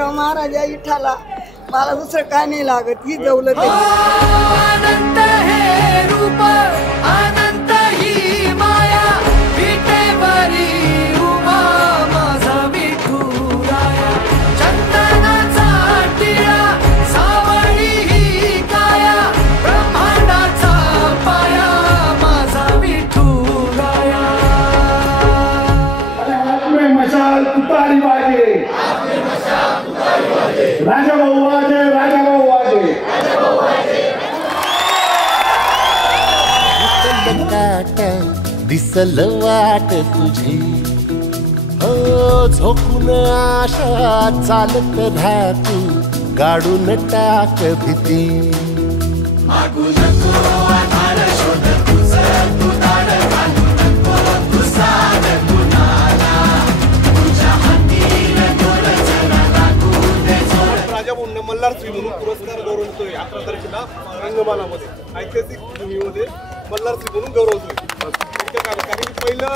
राजाराम महाराजा विठ्ठला मला दुसरं काय नाही लागत ही जवलं ते अनंत हे रूप अनंत ही माया विटेवरी उमा माझा विठुराया चंदनाचा टिळा सावळी ही काया ब्रह्मांडाचा पाया माझा विठुराया मशाल तुतारी वाजे राजा भाऊ वाजे राजा भाऊ वाजे दिसल वाट तुझी हो झोकून आशा चालत राहतू गाडून टाक भीती मागू नको आधार शोध तुझं तू दाड घालू नको तू साध कुणाला तुझ्या हातीन तोड जरा लागू दे जोड राजा भाऊंना मल्हार श्री म्हणून पुरस्कार गौरवतोय 11 तारखेला रंगमालामध्ये ऐतिहासिक भूमीमध्ये मल्हार श्री म्हणून गौरवतोय कारण की पहिलं